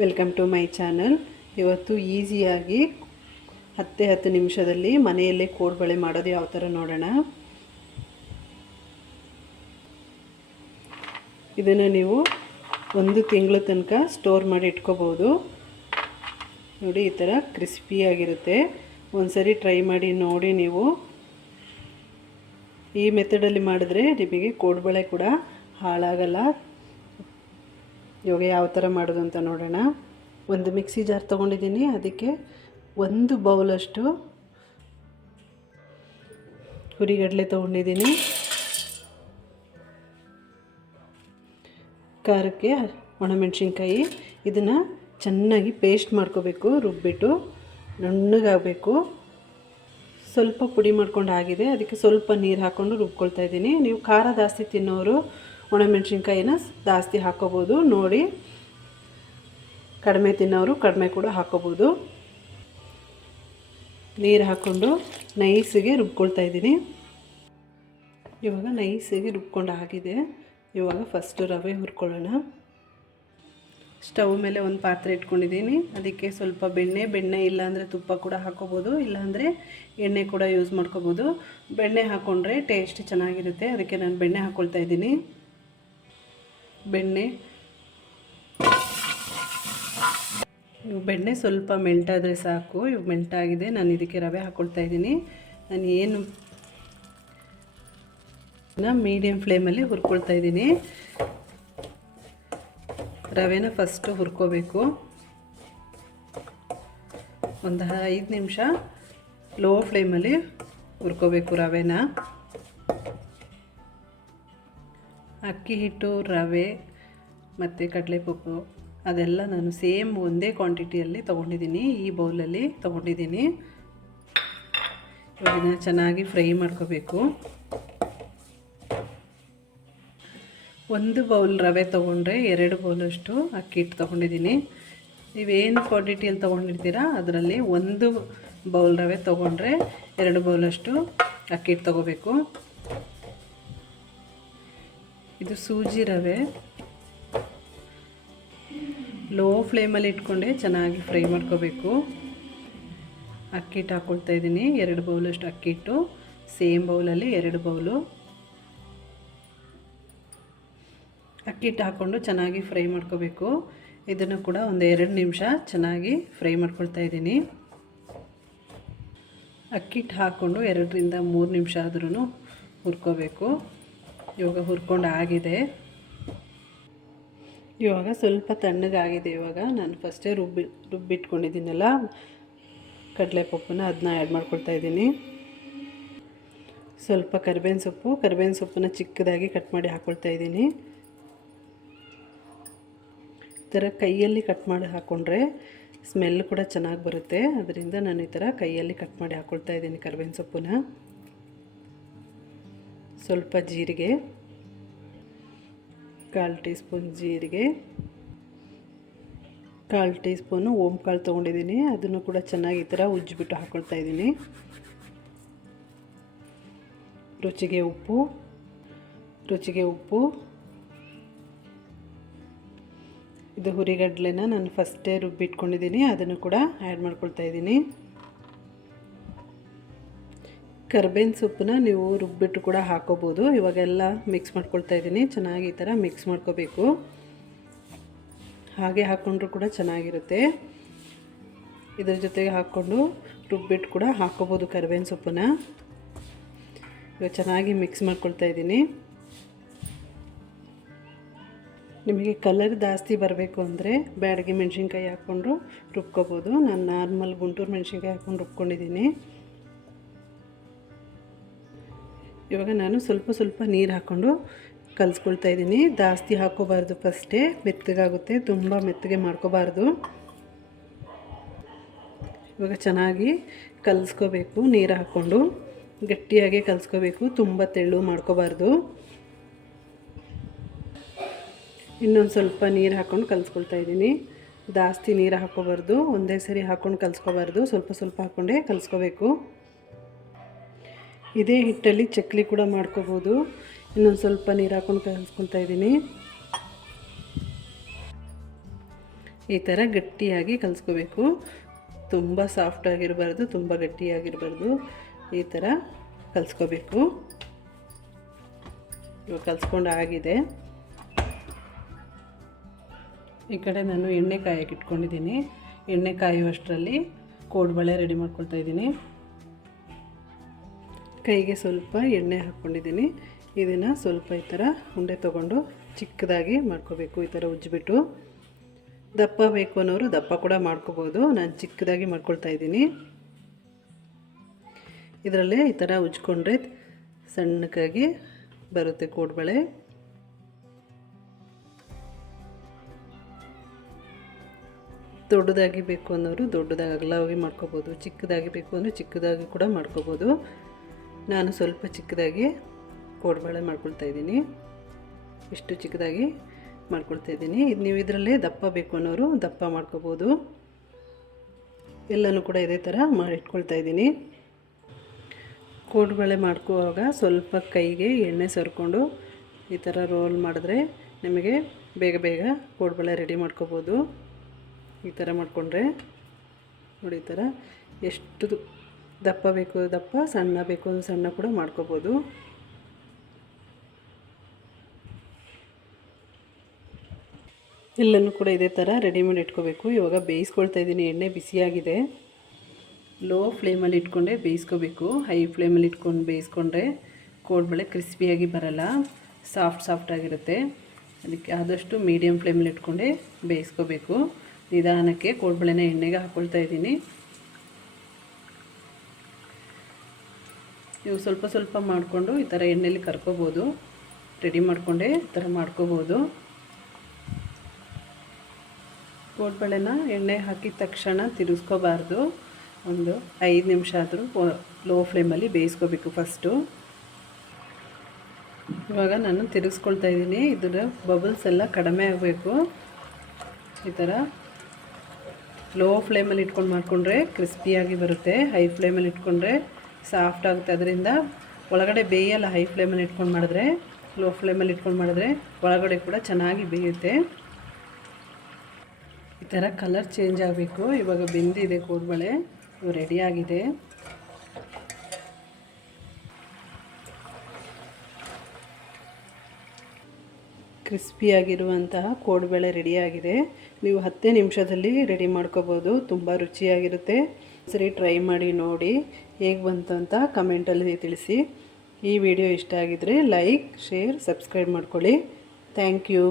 Welcome to my channel. ಇವತ್ತು ಈಸಿಯಾಗಿ ಹತ್ತೆ ಹತ್ತು ನಿಮಿಷದಲ್ಲಿ ಮನೆಯಲ್ಲೇ ಕೋಡ್ಬಳೆ ಮಾಡೋದು ಯಾವ ಥರ ನೋಡೋಣ. ಇದನ್ನು ನೀವು ಒಂದು ತಿಂಗಳ ತನಕ ಸ್ಟೋರ್ ಮಾಡಿ ಇಟ್ಕೋಬೋದು. ನೋಡಿ, ಈ ಥರ ಕ್ರಿಸ್ಪಿಯಾಗಿರುತ್ತೆ ಒಂದ್ಸರಿ ಟ್ರೈ ಮಾಡಿ ನೋಡಿ ನೀವು. ಈ ಮೆಥಡಲ್ಲಿ ಮಾಡಿದ್ರೆ ನಿಮಗೆ ಕೋಡ್ಬಳೆ ಕೂಡ ಹಾಳಾಗಲ್ಲ. ಇವಾಗ ಯಾವ ಥರ ಮಾಡೋದು ಅಂತ ನೋಡೋಣ. ಒಂದು ಮಿಕ್ಸಿ ಜಾರ್ ತೊಗೊಂಡಿದ್ದೀನಿ, ಅದಕ್ಕೆ ಒಂದು ಬೌಲಷ್ಟು ಹುರಿಗಡಲೆ ತೊಗೊಂಡಿದ್ದೀನಿ. ಖಾರಕ್ಕೆ ಒಣಮೆಣಸಿನ್ಕಾಯಿ, ಇದನ್ನು ಚೆನ್ನಾಗಿ ಪೇಸ್ಟ್ ಮಾಡ್ಕೋಬೇಕು, ರುಬ್ಬಿಟ್ಟು ನುಣ್ಣಗಾಗಬೇಕು. ಸ್ವಲ್ಪ ಪುಡಿ ಮಾಡ್ಕೊಂಡು ಆಗಿದೆ, ಅದಕ್ಕೆ ಸ್ವಲ್ಪ ನೀರು ಹಾಕ್ಕೊಂಡು ರುಬ್ಕೊಳ್ತಾ ಇದ್ದೀನಿ. ನೀವು ಖಾರ ಜಾಸ್ತಿ ತಿನ್ನೋರು ಒಣಮೆಣ್ಸಿನ್ಕಾಯಿನ ಜಾಸ್ತಿ ಹಾಕೋಬೋದು. ನೋಡಿ, ಕಡಿಮೆ ತಿನ್ನೋರು ಕಡಿಮೆ ಕೂಡ ಹಾಕೋಬೋದು. ನೀರು ಹಾಕ್ಕೊಂಡು ನೈಸಿಗೆ ರುಬ್ಕೊಳ್ತಾ ಇದ್ದೀನಿ. ಇವಾಗ ನೈಸಿಗೆ ರುಬ್ಕೊಂಡು ಆಗಿದೆ ಇವಾಗ ಫಸ್ಟು ರವೆ ಹುರ್ಕೊಳ್ಳೋಣ. ಸ್ಟವ್ ಮೇಲೆ ಒಂದು ಪಾತ್ರೆ ಇಟ್ಕೊಂಡಿದ್ದೀನಿ. ಅದಕ್ಕೆ ಸ್ವಲ್ಪ ಬೆಣ್ಣೆ ಬೆಣ್ಣೆ ಇಲ್ಲಾಂದರೆ ತುಪ್ಪ ಕೂಡ ಹಾಕೋಬೋದು, ಇಲ್ಲಾಂದರೆ ಎಣ್ಣೆ ಕೂಡ ಯೂಸ್ ಮಾಡ್ಕೋಬೋದು. ಬೆಣ್ಣೆ ಹಾಕ್ಕೊಂಡ್ರೆ ಟೇಸ್ಟ್ ಚೆನ್ನಾಗಿರುತ್ತೆ. ಅದಕ್ಕೆ ನಾನು ಬೆಣ್ಣೆ ಹಾಕ್ಕೊಳ್ತಾ ಇದ್ದೀನಿ. ಬೆಣ್ಣೆ. ಇವು ಬೆಣ್ಣೆ ಸ್ವಲ್ಪ ಮೆಲ್ಟಾದರೆ ಸಾಕು. ಇವು ಮೆಲ್ಟಾಗಿದೆ. ನಾನು ಇದಕ್ಕೆ ರವೆ ಹಾಕ್ಕೊಳ್ತಾ ಇದ್ದೀನಿ. ನಾನು ಏನು ಮೀಡಿಯಮ್ ಫ್ಲೇಮಲ್ಲಿ ಹುರ್ಕೊಳ್ತಾ ಇದ್ದೀನಿ. ರವೆನ ಫಸ್ಟು ಹುರ್ಕೋಬೇಕು. ಒಂದು ಐದು ನಿಮಿಷ ಲೋ ಫ್ಲೇಮಲ್ಲಿ ಹುರ್ಕೋಬೇಕು ರವೆನ. ಅಕ್ಕಿ ಹಿಟ್ಟು, ರವೆ ಮತ್ತು ಕಡಲೆಪಪ್ಪು ಅದೆಲ್ಲ ನಾನು ಸೇಮ್ ಒಂದೇ ಕ್ವಾಂಟಿಟಿಯಲ್ಲಿ ತೊಗೊಂಡಿದ್ದೀನಿ. ಈ ಬೌಲಲ್ಲಿ ತೊಗೊಂಡಿದ್ದೀನಿ. ಇದನ್ನು ಚೆನ್ನಾಗಿ ಫ್ರೈ ಮಾಡ್ಕೋಬೇಕು. ಒಂದು ಬೌಲ್ ರವೆ ತೊಗೊಂಡ್ರೆ ಎರಡು ಬೌಲಷ್ಟು ಅಕ್ಕಿ ಹಿಟ್ಟು ತೊಗೊಂಡಿದ್ದೀನಿ. ನೀವೇನು ಕ್ವಾಂಟಿಟಿಯಲ್ಲಿ ತೊಗೊಂಡಿರ್ತೀರಾ ಅದರಲ್ಲಿ ಒಂದು ಬೌಲ್ ರವೆ ತೊಗೊಂಡ್ರೆ ಎರಡು ಬೌಲಷ್ಟು ಅಕ್ಕಿ ಹಿಟ್ಟು ತೊಗೋಬೇಕು. ಇದು ಸೂಜಿ ರವೆ. ಲೋ ಫ್ಲೇಮಲ್ಲಿ ಇಟ್ಕೊಂಡೆ, ಚೆನ್ನಾಗಿ ಫ್ರೈ ಮಾಡ್ಕೋಬೇಕು. ಅಕ್ಕಿ ಹಿಟ್ಟು ಹಾಕ್ಕೊಳ್ತಾ ಇದ್ದೀನಿ, ಎರಡು ಬೌಲಷ್ಟು ಅಕ್ಕಿ ಹಿಟ್ಟು. ಸೇಮ್ ಬೌಲಲ್ಲಿ ಎರಡು ಬೌಲು. ಅಕ್ಕಿ ಹಿಟ್ಟು ಹಾಕ್ಕೊಂಡು ಚೆನ್ನಾಗಿ ಫ್ರೈ ಮಾಡ್ಕೋಬೇಕು. ಇದನ್ನು ಕೂಡ ಒಂದು ಎರಡು ನಿಮಿಷ ಚೆನ್ನಾಗಿ ಫ್ರೈ ಮಾಡ್ಕೊಳ್ತಾ ಇದ್ದೀನಿ. ಅಕ್ಕಿ ಹಿಟ್ಟು ಹಾಕ್ಕೊಂಡು ಎರಡರಿಂದ ಮೂರು ನಿಮಿಷ ಆದ್ರೂ ಹುರ್ಕೋಬೇಕು. ಇವಾಗ ಹುರ್ಕೊಂಡು ಆಗಿದೆ. ಇವಾಗ ಸ್ವಲ್ಪ ತಣ್ಣಗಾಗಿದೆ ಇವಾಗ. ನಾನು ಫಸ್ಟೇ ರುಬ್ಬಿ, ರುಬ್ಬಿಟ್ಕೊಂಡಿದ್ದೀನಲ್ಲ. ಕಡಲೆಪಪ್ಪನ್ನ ಅದನ್ನ ಆ್ಯಡ್ ಮಾಡ್ಕೊಳ್ತಾ ಇದ್ದೀನಿ. ಸ್ವಲ್ಪ ಕರಿಬೇವಿನ ಸೊಪ್ಪು, ಕರಿಬೇವಿನ ಸೊಪ್ಪನ್ನ ಚಿಕ್ಕದಾಗಿ ಕಟ್ ಮಾಡಿ ಹಾಕ್ಕೊಳ್ತಾ ಇದ್ದೀನಿ. ಈ ಥರ ಕೈಯಲ್ಲಿ ಕಟ್ ಮಾಡಿ ಹಾಕ್ಕೊಂಡ್ರೆ ಸ್ಮೆಲ್ ಕೂಡ ಚೆನ್ನಾಗಿ ಬರುತ್ತೆ. ಅದರಿಂದ ನಾನು ಈ ಥರ ಕೈಯಲ್ಲಿ ಕಟ್ ಮಾಡಿ ಹಾಕ್ಕೊಳ್ತಾ ಇದ್ದೀನಿ ಕರಿಬೇವಿನ ಸೊಪ್ಪನ್ನ. ಸ್ವಲ್ಪ ಜೀರಿಗೆ, ಕಾಲು ಟೀ ಸ್ಪೂನ್ ಜೀರಿಗೆ, ಕಾಲು ಟೀ ಸ್ಪೂನು ಕಾಳು ತೊಗೊಂಡಿದ್ದೀನಿ. ಅದನ್ನು ಕೂಡ ಚೆನ್ನಾಗಿ ಈ ಥರ ಉಜ್ಜಿಬಿಟ್ಟು ಹಾಕ್ಕೊಳ್ತಾ ಇದ್ದೀನಿ. ರುಚಿಗೆ ಉಪ್ಪು ರುಚಿಗೆ ಉಪ್ಪು. ಇದು ಹುರಿಗಡ್ಲೆನ ನಾನು ಫಸ್ಟೇ ರುಬ್ಬಿಟ್ಕೊಂಡಿದ್ದೀನಿ. ಅದನ್ನು ಕೂಡ ಆ್ಯಡ್ ಮಾಡ್ಕೊಳ್ತಾ ಇದ್ದೀನಿ. ಕರ್ಬೇವಿನ ಸೊಪ್ಪನ್ನ ನೀವು ರುಬ್ಬಿಟ್ಟು ಕೂಡ ಹಾಕೋಬೋದು. ಇವಾಗೆಲ್ಲ ಮಿಕ್ಸ್ ಮಾಡ್ಕೊಳ್ತಾ ಇದ್ದೀನಿ. ಚೆನ್ನಾಗಿ ಈ ಥರ ಮಿಕ್ಸ್ ಮಾಡ್ಕೋಬೇಕು. ಹಾಗೆ ಹಾಕ್ಕೊಂಡ್ರೂ ಕೂಡ ಚೆನ್ನಾಗಿರುತ್ತೆ. ಇದ್ರ ಜೊತೆಗೆ ಹಾಕ್ಕೊಂಡು ರುಬ್ಬಿಟ್ಟು ಕೂಡ ಹಾಕೋಬೋದು ಕರ್ಬೇವಿನ ಸೊಪ್ಪನ್ನ. ಇವಾಗ ಚೆನ್ನಾಗಿ ಮಿಕ್ಸ್ ಮಾಡ್ಕೊಳ್ತಾ ಇದ್ದೀನಿ. ನಿಮಗೆ ಕಲರ್ ಜಾಸ್ತಿ ಬರಬೇಕು ಅಂದರೆ ಬ್ಯಾಡಗಿ ಮೆಣಸಿನ್ಕಾಯಿ ಹಾಕ್ಕೊಂಡು ರುಬ್ಕೋಬೋದು. ನಾನು ನಾರ್ಮಲ್ ಗುಂಟೂರು ಮೆಣಸಿನ್ಕಾಯಿ ಹಾಕ್ಕೊಂಡು ರುಬ್ಕೊಂಡಿದ್ದೀನಿ. ಇವಾಗ ನಾನು ಸ್ವಲ್ಪ ಸ್ವಲ್ಪ ನೀರು ಹಾಕ್ಕೊಂಡು ಕಲಿಸ್ಕೊಳ್ತಾ ಇದ್ದೀನಿ. ಜಾಸ್ತಿ ಹಾಕೋಬಾರ್ದು ಫಸ್ಟೇ. ಮೆತ್ತಗಾಗುತ್ತೆ. ತುಂಬ ಮೆತ್ತಗೆ ಮಾಡ್ಕೋಬಾರ್ದು. ಇವಾಗ ಚೆನ್ನಾಗಿ ಕಲಿಸ್ಕೋಬೇಕು, ನೀರು ಹಾಕ್ಕೊಂಡು ಗಟ್ಟಿಯಾಗಿ ಕಲಿಸ್ಕೋಬೇಕು. ತುಂಬ ತೆಳ್ಳು ಮಾಡ್ಕೋಬಾರ್ದು. ಇನ್ನೊಂದು ಸ್ವಲ್ಪ ನೀರು ಹಾಕ್ಕೊಂಡು ಕಲಿಸ್ಕೊಳ್ತಾ ಇದ್ದೀನಿ. ಜಾಸ್ತಿ ನೀರು ಹಾಕ್ಕೋಬಾರ್ದು ಒಂದೇ ಸರಿ ಹಾಕ್ಕೊಂಡು ಕಲಿಸ್ಕೋಬಾರ್ದು. ಸ್ವಲ್ಪ ಸ್ವಲ್ಪ ಹಾಕ್ಕೊಂಡೇ ಕಲಿಸ್ಕೋಬೇಕು. ಇದೇ ಹಿಟ್ಟಲ್ಲಿ ಚಕ್ಲಿ ಕೂಡ ಮಾಡ್ಕೋಬೋದು. ಇನ್ನೊಂದು ಸ್ವಲ್ಪ ನೀರು ಹಾಕೊಂಡು ಕಲಿಸ್ಕೊಳ್ತಾ ಇದ್ದೀನಿ. ಈ ಥರ ಗಟ್ಟಿಯಾಗಿ ಕಲಿಸ್ಕೋಬೇಕು. ತುಂಬ ಸಾಫ್ಟಾಗಿರಬಾರ್ದು ತುಂಬ ಗಟ್ಟಿಯಾಗಿರಬಾರ್ದು. ಈ ಥರ ಕಲಿಸ್ಕೋಬೇಕು. ಇವಾಗ ಕಲಿಸ್ಕೊಂಡು ಆಗಿದೆ. ಈ ಕಡೆ ನಾನು ಎಣ್ಣೆ ಇಟ್ಕೊಂಡಿದ್ದೀನಿ. ಎಣ್ಣೆ ಕಾಯುವಷ್ಟರಲ್ಲಿ ಕೋಡ್ಬಳೆ ರೆಡಿ ಮಾಡ್ಕೊಳ್ತಾ ಇದ್ದೀನಿ. ಕೈಗೆ ಸ್ವಲ್ಪ ಎಣ್ಣೆ ಹಾಕ್ಕೊಂಡಿದ್ದೀನಿ. ಇದನ್ನು ಸ್ವಲ್ಪ ಈ ಥರ ಉಂಡೆ ತೊಗೊಂಡು ಚಿಕ್ಕದಾಗಿ ಮಾಡ್ಕೋಬೇಕು, ಈ ಥರ ಉಜ್ಜಿಬಿಟ್ಟು. ದಪ್ಪ ಬೇಕು ಅನ್ನೋರು ದಪ್ಪ ಕೂಡ ಮಾಡ್ಕೋಬೋದು. ನಾನು ಚಿಕ್ಕದಾಗಿ ಮಾಡ್ಕೊಳ್ತಾ ಇದ್ದೀನಿ. ಇದರಲ್ಲೇ ಈ ಥರ ಉಜ್ಕೊಂಡ್ರೆ ಸಣ್ಣಕ್ಕಾಗಿ ಬರುತ್ತೆ ಕೋಡ್ಬಳೆ. ದೊಡ್ಡದಾಗಿ ಬೇಕು ಅನ್ನೋರು ದೊಡ್ಡದಾಗಿ, ಅಗಲವಾಗಿ ಮಾಡ್ಕೋಬೋದು. ಚಿಕ್ಕದಾಗಿ ಬೇಕು ಅಂದರೆ ಚಿಕ್ಕದಾಗಿ ಕೂಡ ಮಾಡ್ಕೋಬೋದು. ನಾನು ಸ್ವಲ್ಪ ಚಿಕ್ಕದಾಗಿ ಕೋಡ್ಬಳೆ ಮಾಡ್ಕೊಳ್ತಾ ಇದ್ದೀನಿ. ಇಷ್ಟು ಚಿಕ್ಕದಾಗಿ ಮಾಡ್ಕೊಳ್ತಾ ಇದ್ದೀನಿ. ಇದು ನೀವು ಇದರಲ್ಲೇ ದಪ್ಪ ಬೇಕು ಅನ್ನೋರು ದಪ್ಪ ಮಾಡ್ಕೋಬೋದು. ಎಲ್ಲನೂ ಕೂಡ ಇದೇ ಥರ ಮಾಡಿಟ್ಕೊಳ್ತಾ ಇದ್ದೀನಿ. ಕೋಡ್ಬಳೆ ಮಾಡ್ಕೋವಾಗ ಸ್ವಲ್ಪ ಕೈಗೆ ಎಣ್ಣೆ ಸರ್ಕೊಂಡು ಈ ಥರ ರೋಲ್ ಮಾಡಿದ್ರೆ ನಿಮಗೆ ಬೇಗ ಬೇಗ ಕೋಡ್ಬಳೆ ರೆಡಿ ಮಾಡ್ಕೋಬೋದು. ಈ ಥರ ಮಾಡಿಕೊಂಡ್ರೆ ನೋಡಿ ಈ ಥರ ಎಷ್ಟು ದಪ್ಪ ಬೇಕು, ದಪ್ಪ, ಸಣ್ಣ ಬೇಕು ಸಣ್ಣ ಕೂಡ ಮಾಡ್ಕೋಬೋದು. ಎಲ್ಲನೂ ಕೂಡ ಇದೇ ಥರ ರೆಡಿಮೇಡ್ ಮಾಡಿ ಇಟ್ಕೋಬೇಕು. ಇವಾಗ ಬೇಯಿಸ್ಕೊಳ್ತಾ ಇದ್ದೀನಿ, ಎಣ್ಣೆ ಬಿಸಿಯಾಗಿದೆ. ಲೋ ಫ್ಲೇಮಲ್ಲಿ ಇಟ್ಕೊಂಡೆ ಬೇಯಿಸ್ಕೋಬೇಕು. ಹೈ ಫ್ಲೇಮಲ್ಲಿ ಇಟ್ಕೊಂಡು ಬೇಯಿಸ್ಕೊಂಡ್ರೆ ಕೋಡ್ಬಳೆ ಕ್ರಿಸ್ಪಿಯಾಗಿ ಬರಲ್ಲ, ಸಾಫ್ಟ್ ಸಾಫ್ಟ್ ಆಗಿರುತ್ತೆ. ಅದಕ್ಕೆ ಆದಷ್ಟು ಮೀಡಿಯಮ್ ಫ್ಲೇಮಲ್ಲಿ ಇಟ್ಕೊಂಡೆ ಬೇಯಿಸ್ಕೋಬೇಕು. ನಿಧಾನಕ್ಕೆ ಕೋಡ್ಬಳೆನ ಎಣ್ಣೆಗೆ ಹಾಕ್ಕೊಳ್ತಾ ಇದ್ದೀನಿ. ನೀವು ಸ್ವಲ್ಪ ಸ್ವಲ್ಪ ಮಾಡಿಕೊಂಡು ಈ ಥರ ಎಣ್ಣೆಯಲ್ಲಿ ಕರ್ಕೋಬೋದು. ರೆಡಿ ಮಾಡಿಕೊಂಡೆ ಈ ಥರ ಮಾಡ್ಕೋಬೋದು. ಕೋಡ್ಬಳೆನ ಎಣ್ಣೆ ಹಾಕಿದ ತಕ್ಷಣ ತಿರುಗಿಸ್ಕೋಬಾರ್ದು ಒಂದು ಐದು ನಿಮಿಷ ಆದರೂ ಲೋ ಫ್ಲೇಮಲ್ಲಿ ಬೇಯಿಸ್ಕೋಬೇಕು ಫಸ್ಟು ಇವಾಗ ನಾನು ತಿರುಗಿಸ್ಕೊಳ್ತಾ ಇದ್ದೀನಿ. ಇದರ ಬಬಲ್ಸ್ ಎಲ್ಲ ಕಡಿಮೆ ಆಗಬೇಕು. ಈ ಥರ ಲೋ ಫ್ಲೇಮಲ್ಲಿ ಇಟ್ಕೊಂಡು ಮಾಡಿಕೊಂಡ್ರೆ ಕ್ರಿಸ್ಪಿಯಾಗಿ ಬರುತ್ತೆ. ಹೈ ಫ್ಲೇಮಲ್ಲಿ ಇಟ್ಕೊಂಡ್ರೆ ಸಾಫ್ಟ್ ಆಗುತ್ತೆ. ಅದರಿಂದ ಒಳಗಡೆ ಬೇಯಲ್ಲ ಹೈ ಫ್ಲೇಮಲ್ಲಿ ಇಟ್ಕೊಂಡು ಮಾಡಿದ್ರೆ ಲೋ ಫ್ಲೇಮಲ್ಲಿ ಇಟ್ಕೊಂಡು ಮಾಡಿದ್ರೆ ಒಳಗಡೆ ಕೂಡ ಚೆನ್ನಾಗಿ ಬೇಯುತ್ತೆ. ಈ ಥರ ಕಲರ್ ಚೇಂಜ್ ಆಗಬೇಕು. ಇವಾಗ ಬೆಂದಿದೆ ಕೋಡ್ಬಳೆ ರೆಡಿಯಾಗಿದೆ ಕ್ರಿಸ್ಪಿಯಾಗಿರುವಂತಹ ಕೋಡ್ಬಳೆ ರೆಡಿಯಾಗಿದೆ ನೀವು ಹತ್ತೇ ನಿಮಿಷದಲ್ಲಿ ರೆಡಿ ಮಾಡ್ಕೋಬೋದು. ತುಂಬ ರುಚಿಯಾಗಿರುತ್ತೆ. ಸರಿ ಟ್ರೈ ಮಾಡಿ ನೋಡಿ ಹೇಗೆ ಬಂತು ಅಂತ ಕಮೆಂಟಲ್ಲಿ ತಿಳಿಸಿ. ಈ ವಿಡಿಯೋ ಇಷ್ಟ ಆಗಿದರೆ ಲೈಕ್ ಶೇರ್ ಸಬ್ಸ್ಕ್ರೈಬ್ ಮಾಡ್ಕೊಳ್ಳಿ. Thank you